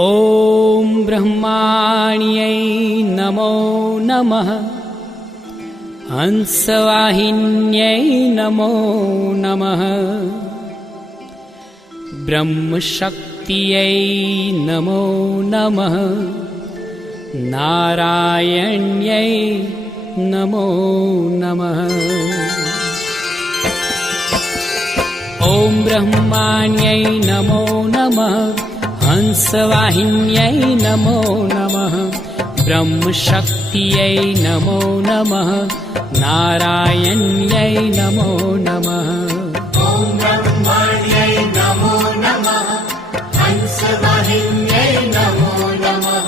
ॐ ब्रह्माण्यै नमो नमः। हंसवाहिन्यै नमो नमः। ब्रह्मशक्त्यै नमो नमः। नारायण्यै नमो नमः। ॐ ब्रह्माण्यै नमो नमः। हंसवाहिन्यै नमो नमः। ब्रह्मशक्त्यै नमो नमः। नारायण्यै नमो नमः। ॐ ब्रह्माण्यै नमो नमः। हंसवाहिन्यै नमो नमः।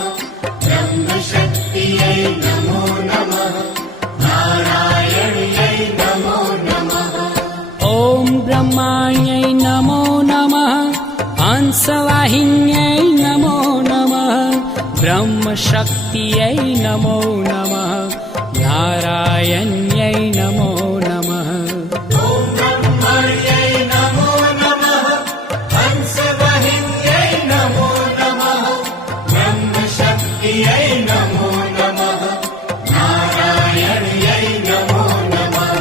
ब्रह्मशक्त्यै नमो नमः। नारायण्यै नमो नमः। ॐ ब्रह्माण्यै नमो नमः। हंसवाहिन्यै नमो नमः। ब्रह्मशक्त्यै नमो नमः। नारायण्यै नमो नमः। ॐ ब्रह्माण्यै नमो नमः। हंसवाहिन्यै नमो नमः। ब्रह्मशक्त्यै नमो नमः। नारायण्यै नमो नमः।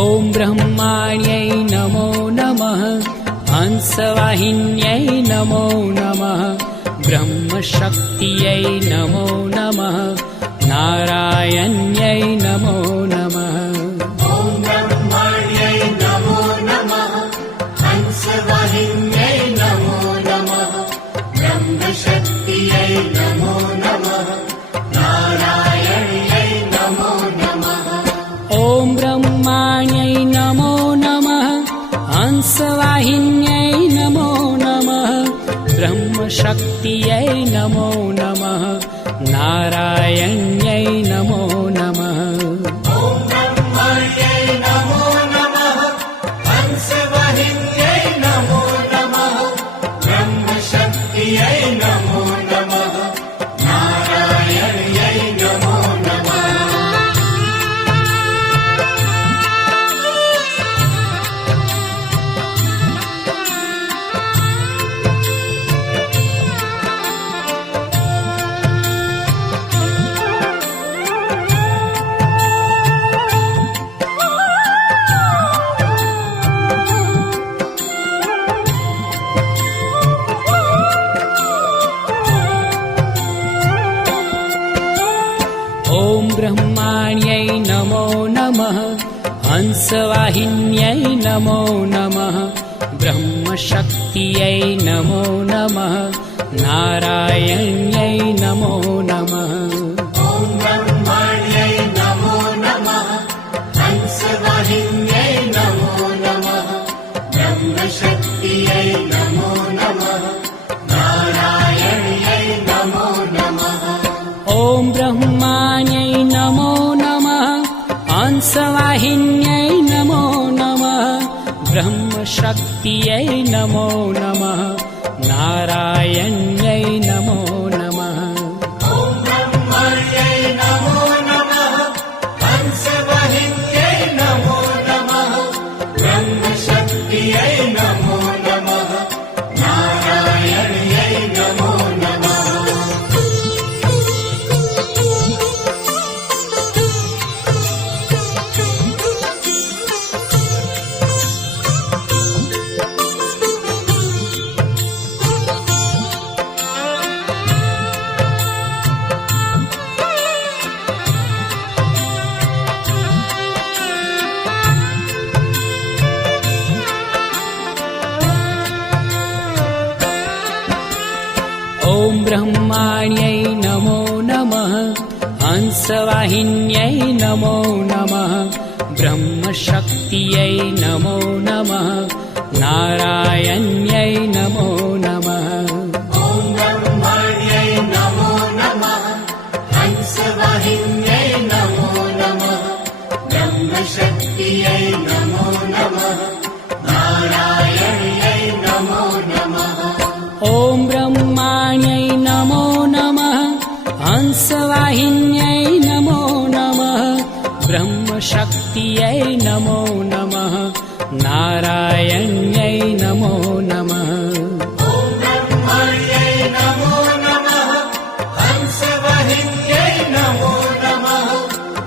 ॐ ब्रह्माण्यै नमो नमः। हंसवाहिन्यै नमो नमः। ब्रह्मशक्त्यै नमो नमः। नारायण्यै नमो नमः। ॐ ब्रह्माण्यै नमो नमः। हंसवाहिन्यै नमो नमः। ब्रह्मशक्त्यै नमो नमः। नारायण्यै नमो नमः। ॐ ब्रह्माण्यै नमो नमः। हंसवाहिन्यै नमो नमः। ब्रह्मशक्त्यै नमो नमः। नारायण्यै नमो नमः। ॐ ब्रह्माण्यै नमो नमः। हंसवाहिन्यै नमो नमः। ब्रह्मशक्त्यै नमो नमः। नारायण्यै नमो नमः। ॐ ब्रह्माण्यै नमो नमः। हंसवाहिन्यै नमो नमः। ब्रह्मशक्त्यै नमो नमः। नारायण्यै नमो नमः। ॐ ब्रह्माण्यै नमो नमः। हंसवाहिन्यै नमो नमः। ब्रह्मशक्त्यै नमो नमः। नारायण्यै नमो नमः। ॐ ब्रह्माण्यै नमो नमः। हंसवाहिन्यै नमो नमः। ब्रह्मशक्त्यै नमो नमः। नारायण्यै नमो नमः। ॐ ब्रह्माण्यै नमो नमः। हंसवाहिन्यै नमो नमः। ब्रह्मशक्त्यै नमो नमः। नारायण्यै नमो नमः। ॐ ब्रह्माण्यै नमो नमः। हंसवाहिन्यै नमो नमः। ब्रह्मशक्त्यै नमो नमः। नारायण्यै नमो नमः। ॐ ब्रह्माण्यै नमो ब्रह्मशक्त्यै नमो नमः नारायण्यै नमो नमः ॐ ब्रह्मण्यै नमो नमः हंसवाहिन्यै नमो नमः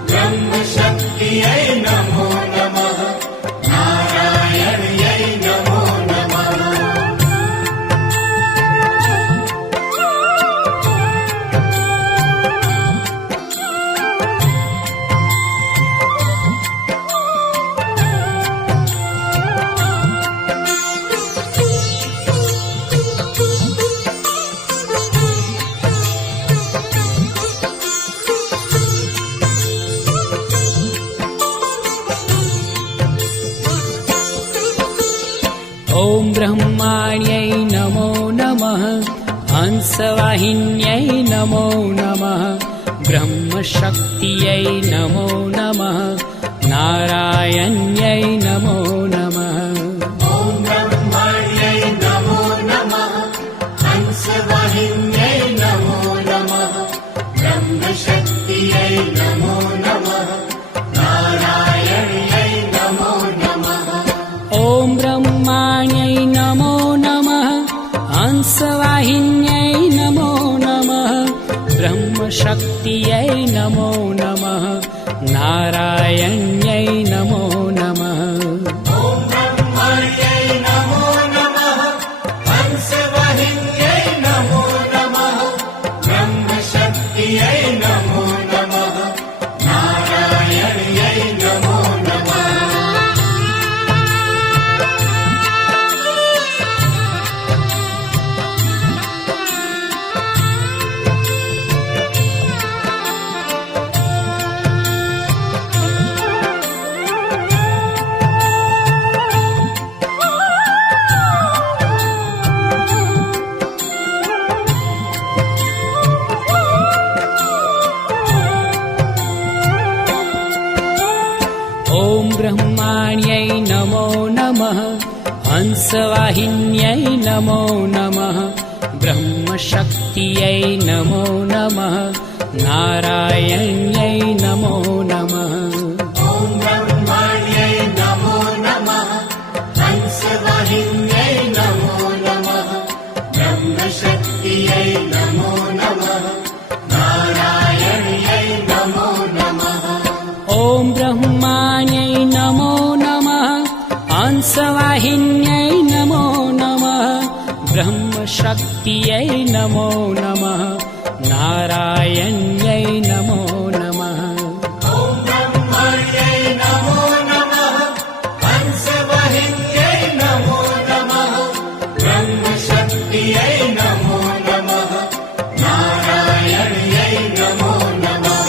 ब्रह्मशक्त्यै नमो नमः नारायण्यै नमो नमः ॐ ब्रह्माण्यै नमो नमः हंसवाहिन्यै नमो नमः ब्रह्मशक्त्यै नमो नमः नारायण्यै नमो नमः ॐ ब्रह्मण्यै नमो नमः हंसवाहिन्यै नमो नमः ब्रह्मशक्त्यै नमो नमः नारायण्यै नमो नमः ॐ ब्रह्माण्यै नमो नमः हंसवाहिन्यै नमो नमः ब्रह्मशक्त्यै नमो नमः नारायण्यै नमो नमः ॐ ब्रह्मण्यै नमो नमः हंसवाहिन्यै नमो नमः ब्रह्मशक्त्यै नमो नमः नारायण्यै नमो नमः ॐ ब्रह्माण्यै नमो नमः हंसवाहिन्यै नमो नमः ब्रह्मशक्त्यै नमो नमः नारायण्यै नमो नमः ॐ ब्रह्मण्यै नमो नमः हंसवाहिन्यै नमो नमः ब्रह्मशक्त्यै नमो नमः नारायण्यै नमो नमः ॐ ब्रह्माण्यै नमो नमः हंसवाहिन्यै नमो नमः ब्रह्मशक्त्यै नमो नमः नारायण्यै नमो नमः ॐ ब्रह्मण्यै नमो नमः हंसवाहिन्यै नमो नमः ब्रह्मशक्त्यै नमो नमः नारायण्यै नमो नमः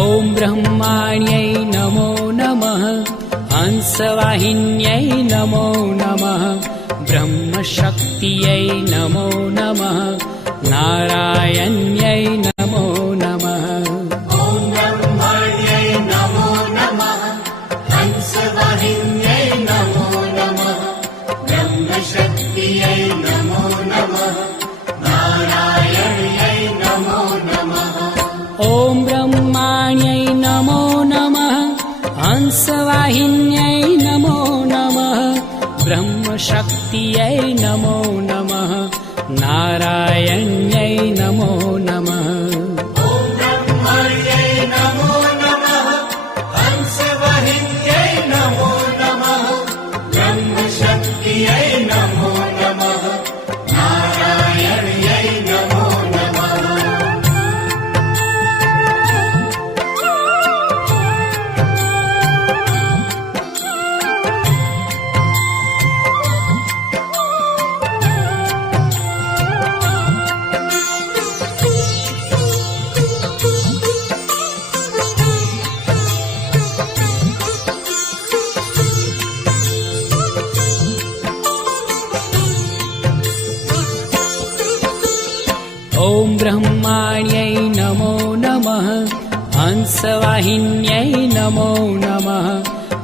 ॐ ब्रह्माण्यै नमो नमः हंसवाहिन्यै नमो नमः ब्रह्मशक्त्यै नमो नमः नारायण्यै नमो नमः ॐ ब्रह्मण्यै नमो नमः हंसवाहिन्यै नमो नमः ब्रह्मशक्त्यै नमो नमः नारायण्यै नमो नमः ॐ ब्रह्माण्यै नमो नमः हंसवाहिन्यै नमो नमः ब्रह्मशक्त्यै नमो नमः नारायण्यै नमो नमः ॐ ब्रह्मण्यै नमो नमः हंसवाहिन्यै नमो नमः ब्रह्मशक्त्यै नमो नमः नारायण्यै नमो नमः ॐ ब्रह्माण्यै नमो नमः हंसवाहिन्यै नमो नमः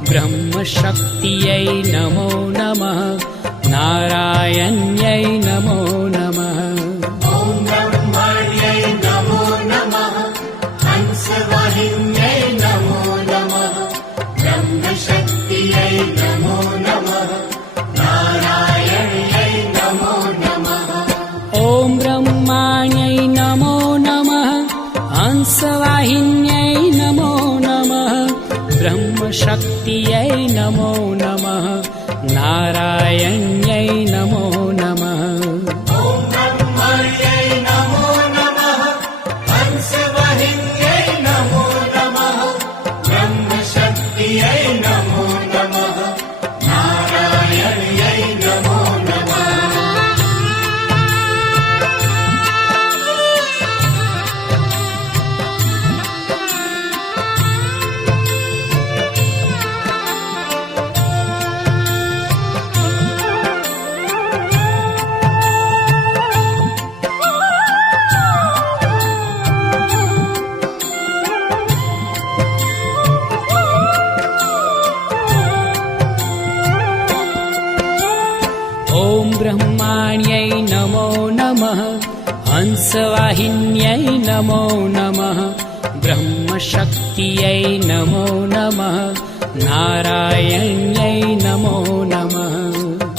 ब्रह्मशक्त्यै नमो नमः नारायण्यै नमो नमः ॐ ब्रह्मण्यै नमो नमः हंसवाहिन्यै नमो नमः ब्रह्मशक्त्यै नमो नमः नारायण्यै नमो नमः ॐ ब्रह्माण्यै नमो नमः हंसवाहिन्यै नमो नमः ब्रह्मशक्त्यै नमो नमः नारायण्यै नमो नमः ॐ ब्रह्मण्यै नमो नमः हंसवाहिन्यै नमो नमः ब्रह्मशक्त्यै नमो नमः नारायण्यै नमो नमः ॐ ब्रह्माण्यै नमो नमः हंसवाहिन्यै नमो नमः ब्रह्मशक्त्यै नमो नमः नारायण्यै नमो नमः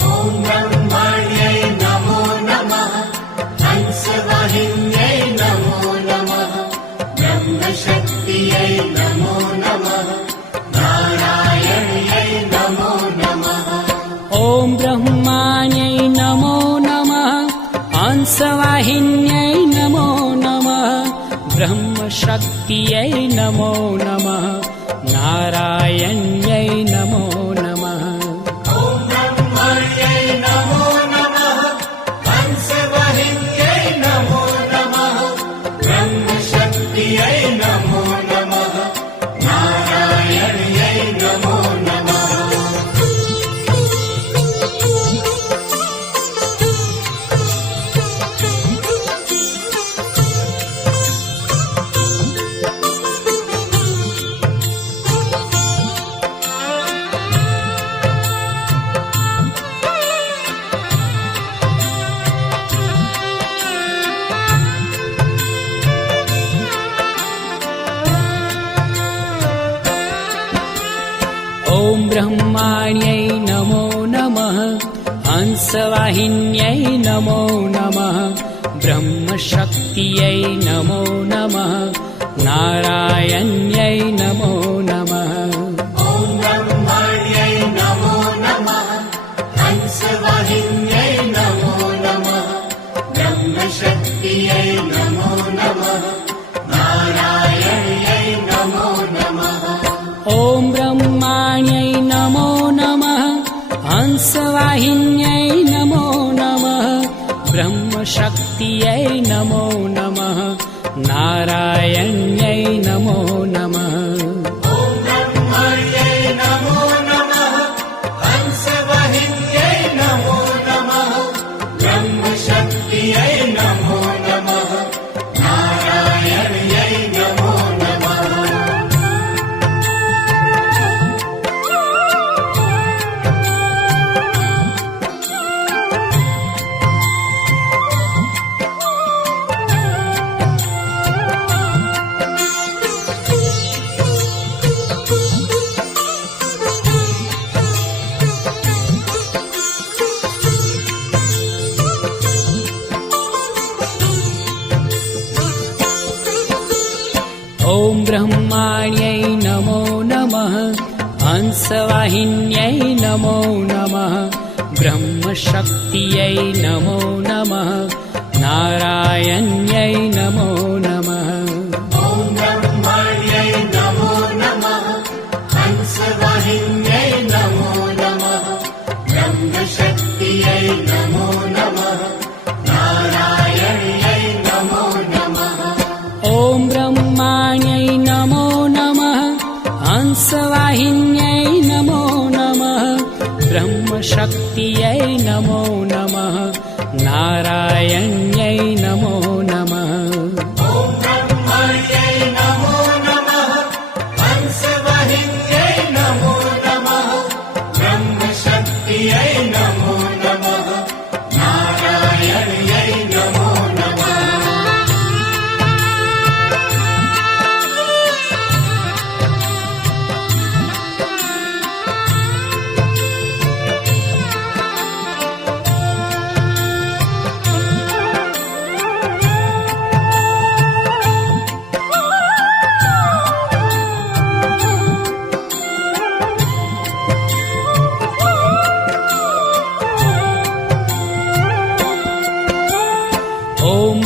ॐ ब्रह्मण्यै नमो नमः हंसवाहिन्यै नमो नमः ब्रह्मशक्त्यै नमो नमः नारायण्यै नमो नमः ॐ ब्रह्माण्यै नमो नमः हंसवाहिन्यै नमो नमः ब्रह्मशक्त्यै नमो नमः नारायण्यै नमो नमः ॐ ब्रह्मण्यै नमो नमः हंसवाहिन्यै नमो नमः ब्रह्मशक्त्यै नमो नमः नारायण्यै नमो नमः ॐ ब्रह्माण्यै नमो नमः हंसवाहिन्यै नमो नमः ब्रह्मशक्त्यै नमो नमः नारायण्यै नमो नमः ॐ ब्रह्मण्यै नमो नमः हंसवाहिन्यै नमो नमः ब्रह्मशक्त्यै नमो नमः नारायण्यै नमो नमः ॐ ब्रह्माण्यै नमो नमः हंसवाहिन्यै नमो नमः ब्रह्मशक्त्यै नमो नमः नारायण्यै नमो नमः ॐ ब्रह्मण्यै नमो नमः हंसवाहिन्यै नमो नमः ब्रह्मशक्त्यै नमो नमः नारायण्यै नमो नमः ॐ ब्रह्माण्यै नमो नमः हंसवाहिन्यै नमो नमः ब्रह्मशक्त्यै नमो नमः नारायण्यै नमो नमः ॐ ब्रह्मण्यै नमो नमः हंसवाहिन्यै नमो नमः ब्रह्मशक्त्यै नमो नमः नारायण्यै नमो नमः ॐ ब्रह्माण्यै नमो नमः हंसवाहिन्यै नमो नमः ब्रह्मशक्त्यै नमो नमः नारायण्यै नमो नमः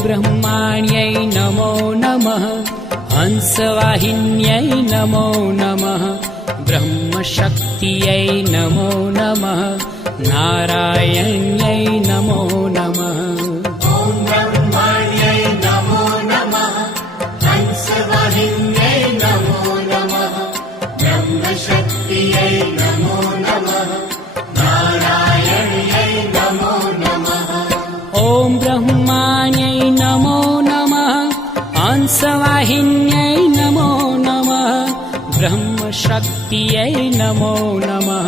ब्रह्माण्यै नमो नमः हंसवाहिन्यै नमो नमः ब्रह्मशक्त्यै नमो नमः नारायण्यै नमो नमः ॐ ब्रह्माण्यै नमो नमः हंसवाहिन्यै नमो नमः ब्रह्मशक्त्यै नमो नमः नारायण्यै नमो नमः ॐ ब्रह्माण्यै नमो नमः हंसवाहिन्यै नमो नमः ब्रह्मशक्त्यै नमो नमः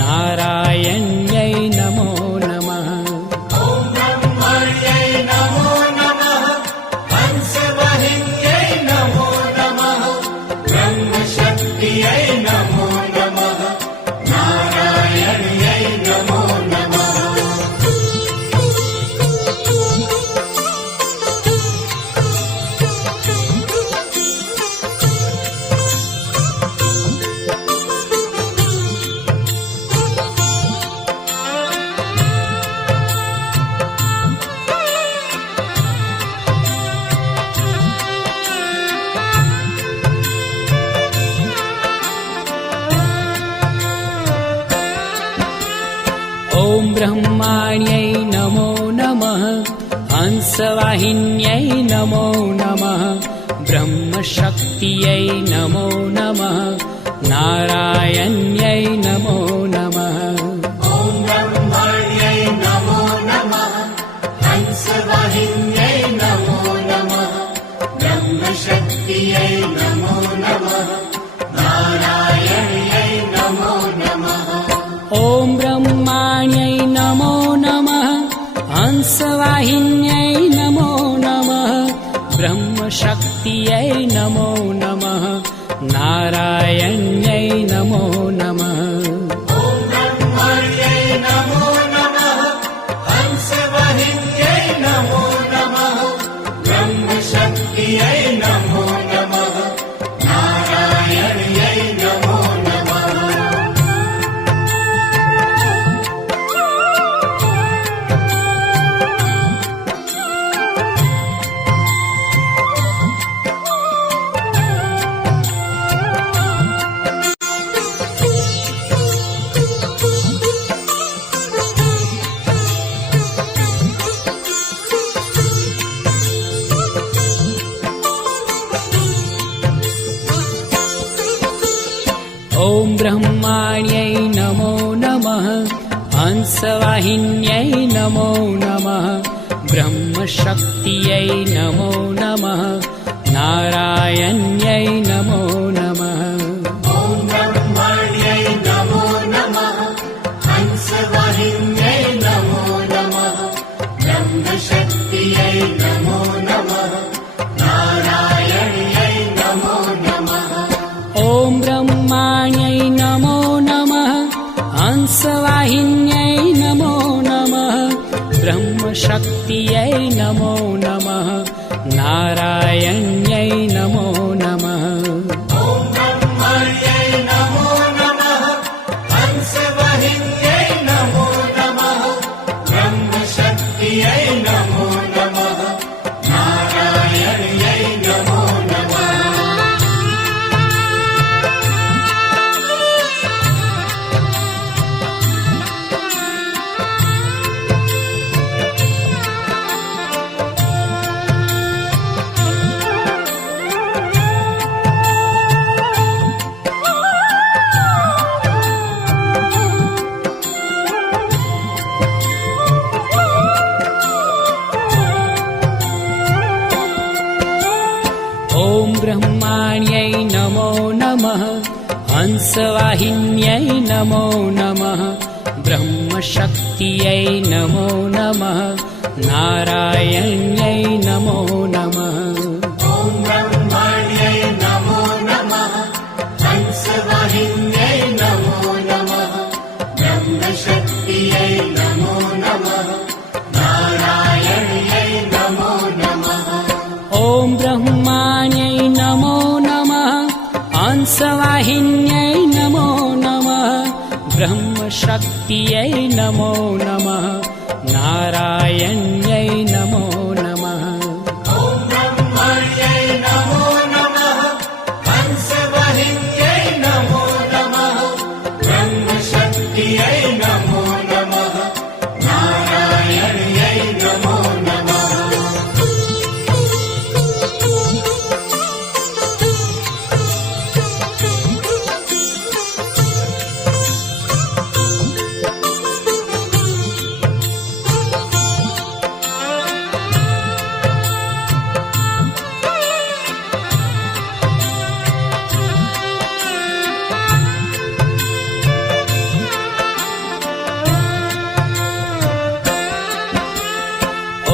नारायण्यै नमो नमः ॐ ब्रह्माण्यै नमो नमः हंसवाहिन्यै नमो नमः ब्रह्मशक्त्यै नमो नमः नारायण्यै नमो नमः ॐ ब्रह्माण्यै नमो नमः हंसवाहिन्यै नमो नमः ब्रह्मशक्त्यै नमो नमः नारायण्यै नमो नमः ॐ ब्रह्माण्यै नमो नमः हंसवाहिन्यै नमो नमः ब्रह्मशक्त्यै नमो नमः नारायण्यै नमो नमः ॐ ब्रह्माण्यै नमो नमः हंसवाहिन्यै नमो नमः ब्रह्मशक्त्यै नमो नमः नारायण्यै नमो नमः ॐ ब्रह्माण्यै नमो नमः हंसवाहिन्यै नमो नमः ब्रह्मशक्त्यै नमो नमः नारायण्यै नमो नमः ॐ ब्रह्माण्यै नमो नमः हंसवाहिन्यै नमो नमः ब्रह्मशक्त्यै नमो नमः नारायण्यै नमो नमः ॐ ब्रह्माण्यै नमो नमः हंसवाहिन्यै नमो नमः ब्रह्मशक्त्यै नमो नमः नारायण्यै नमो नमः ॐ ब्रह्माण्यै नमो नमः हंसवाहिन्यै नमो नमः ब्रह्मशक्त्यै नमो नमः नारायण्यै नमो नमः ॐ ब्रह्माण्यै नमो नमः हंसवाहिन्यै नमो नमः ब्रह्मशक्त्यै नमो नमः नारायण्यै नमो नमः ॐ ब्रह्माण्यै नमो नमः हंसवाहिन्यै नमो नमः ब्रह्मशक्त्यै नमो नमः नारायण्यै नमो नमः ॐ ब्रह्माण्यै नमो नमः हंसवाहिन्यै नमो नमः ब्रह्मशक्त्यै नमो नमः नारायण्यै नमो नमः ॐ ब्रह्माण्यै नमो नमः हंसवाहिन्यै नमो नमः ब्रह्मशक्त्यै नमो नमः नारायण्यै नमो नमः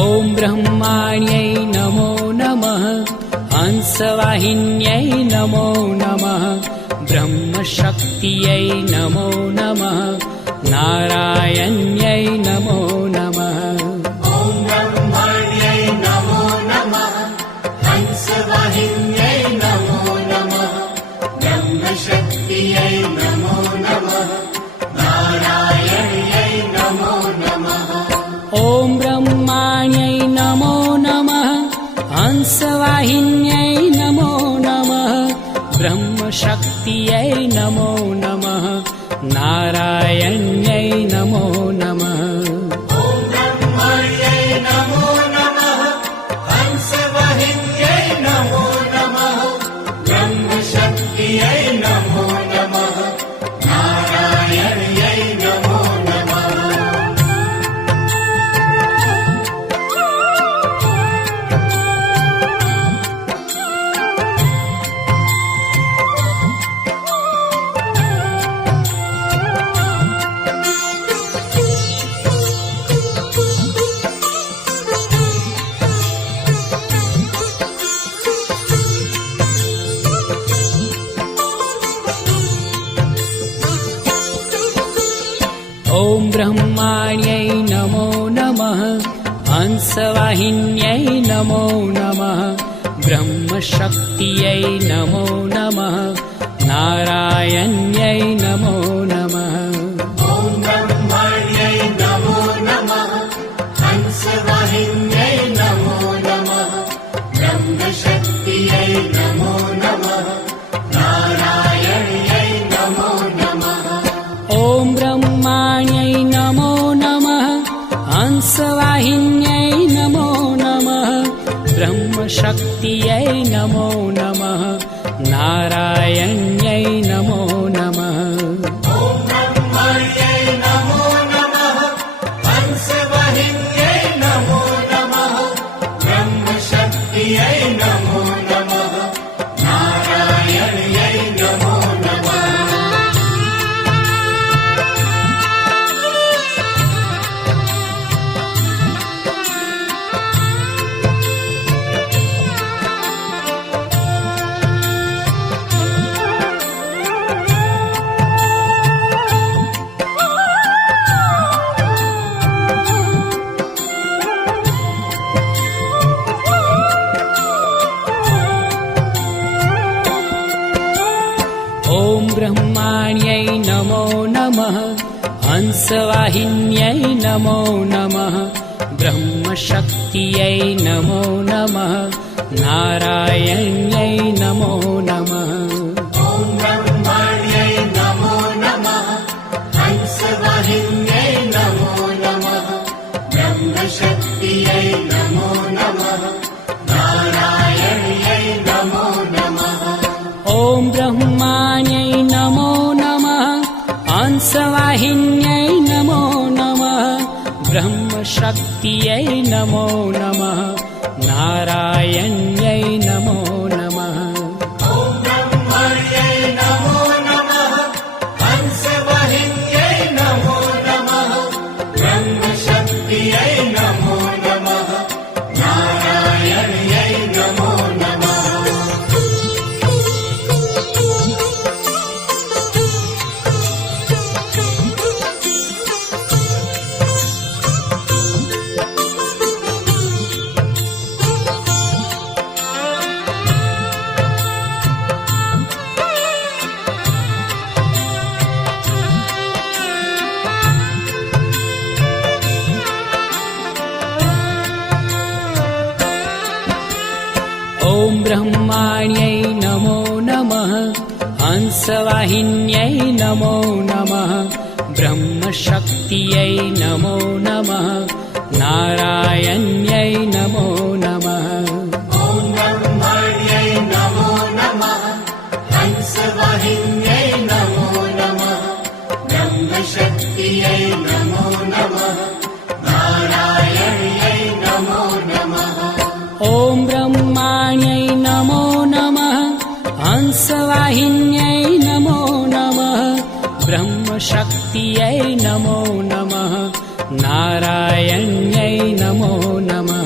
ॐ ब्रह्माण्यै नमो नमः हंसवाहिन्यै नमो नमः ब्रह्मशक्त्यै नमो नमः नारायण्यै नमो नमः ॐ ब्रह्माण्यै नमो नमः हंसवाहिन्यै नमो नमः ब्रह्मशक्त्यै नमो नमः नारायण्यै नमो नमः ॐ ब्रह्माण्यै नमो नमः हंसवाहिन्यै नमो नमः ब्रह्मशक्त्यै नमो नमः नारायण्यै नमो नमः ॐ ब्रह्माण्यै नमो नमः हंसवाहिन्यै नमो नमः ब्रह्मशक्त्यै नमो नमः नारायण्यै नमो नमः ॐ ब्रह्माण्यै नमो नमः हंसवाहिन्यै नमो नमः ब्रह्मशक्त्यै नमो नमः नारायण्यै नमो नमः ॐ ब्रह्माण्यै नमो नमः हंसवाहिन्यै नमो नमः ब्रह्मशक्त्यै नमो नमः नारायण्यै नमो नमः ॐ ब्रह्माण्यै नमो नमः हंसवाहिन्यै नमो नमः ब्रह्मशक्त्यै नमो नमः नारायण्यै नमो नमः ॐ ब्रह्माण्यै नमो नमः हंसवाहिन्यै नमो नमः ब्रह्मशक्त्यै नमो नमः नारायण्यै नमो नमः ॐ ब्रह्माण्यै नमो नमः हंसवाहिन्यै नमो नमः ब्रह्मशक्त्यै नमो नमः नारायण्यै नमो नमः ॐ ब्रह्माण्यै नमो नमः हंसवाहिन्यै नमो नमः ब्रह्मशक्त्यै नमो नमः नारायण्यै नमो नमः ॐ ब्रह्माण्यै नमो नमः हंसवाहिन्यै नमो नमः ब्रह्मशक्त्यै नमो नमः नारायण्यै नमो नमः ॐ ब्रह्माण्यै नमो नमः हंसवाहिन्यै नमो नमः ब्रह्मशक्त्यै नमो नमः नारायण्यै नमो नमः ॐ ब्रह्माण्यै नमो नमः हंसवाहिन्यै नमो नमः ब्रह्मशक्त्यै नमो नमः नारायण्यै नमो नमः ॐ ब्रह्माण्यै नमो नमः हंसवाहिन्यै नमो नमः ब्रह्मशक्त्यै नमो नमः नारायण्यै नमो नमः ॐ ब्रह्माण्यै नमो नमः हंसवाहिन्यै नमो नमः ब्रह्मशक्त्यै नमो नमः नारायण्यै नमो नमः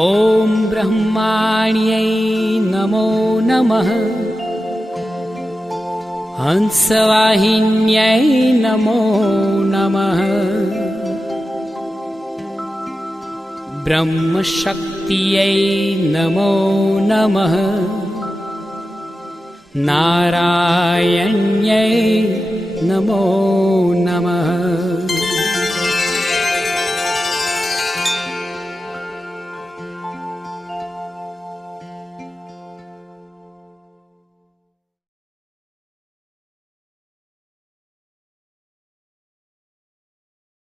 ॐ ब्रह्माण्यै नमो नमः हंसवाहिन्यै नमो नमः ब्रह्मशक्त्यै नमो नमः नारायण्यै नमो नमः।